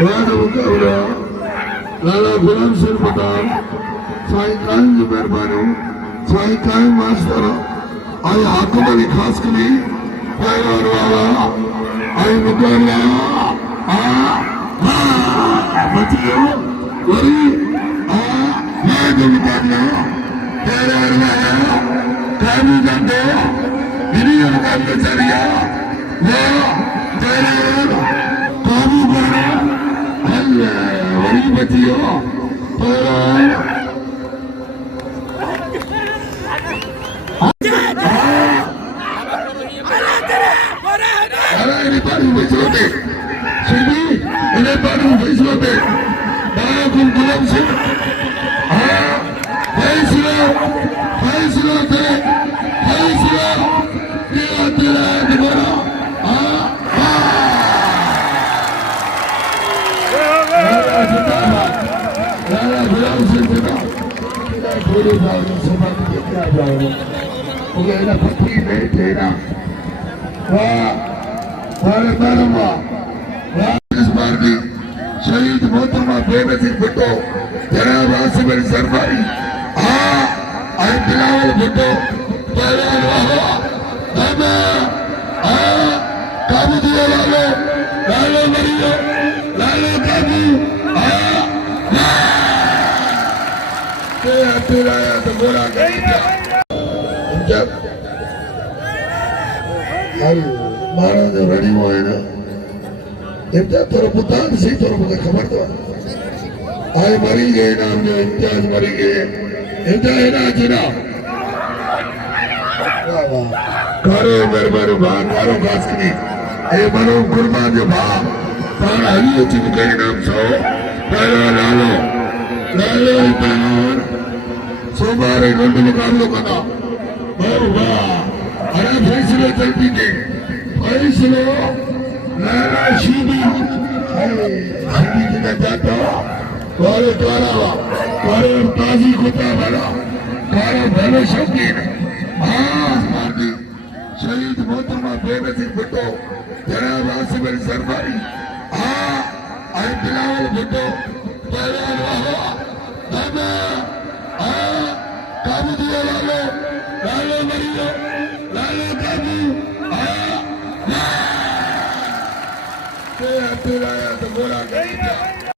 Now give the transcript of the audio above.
वाद मुकाबला लाला गुलाम हुसैन पठान साईं कायम जी मेहरबानी साईं कायम मास्टर आई हाकम अली खास करी पहलवान वाला आई मुकाबला बचियो वरी वाद मुकाबला पहलवान वाला काबू करते हिरिया मुकाबला चलिया वाह पहलवान काबू करो वरी बचियो पहलवान शहीद मोहतरमा बेनजीर भुट्टो जनाब आसिम अली सरदारी आई बिलावल भुट्टो पहलवान वाह दादा काबू दिया लालो लालो मरियो लालो काबू तेरा तो बोला गई जब महाराज रेडी हुए ना इम्तियाज तोर पुतान सी तोर मुझे खबर दो आए मरी गए नाम जो इम्तियाज मरी गए इम्तियाज ना चुना कारो मेहरबानी भाग कारो खास करी ए मनो कुर्बान जो भाग पान हरी उचित कई नाम सो पहलवान लालो लालो पहलवान सोमवार गंड मुकाबलो कदा और वाह अरे फैसले चलती के फैसलो नाना शीबी शीबी जिन्हें जाता वाले द्वारा वाले ताजी कुत्ता भरा वाले भले शौकीन मारती शहीद मोहतरमा बेनजीर भुट्टो जनाब आसिम अली सरदारी आई बिलावल भुट्टो पहलवान वाह दादा काबू दिया लालो लालो मरियो लालो काबू तेरा तो बोला गई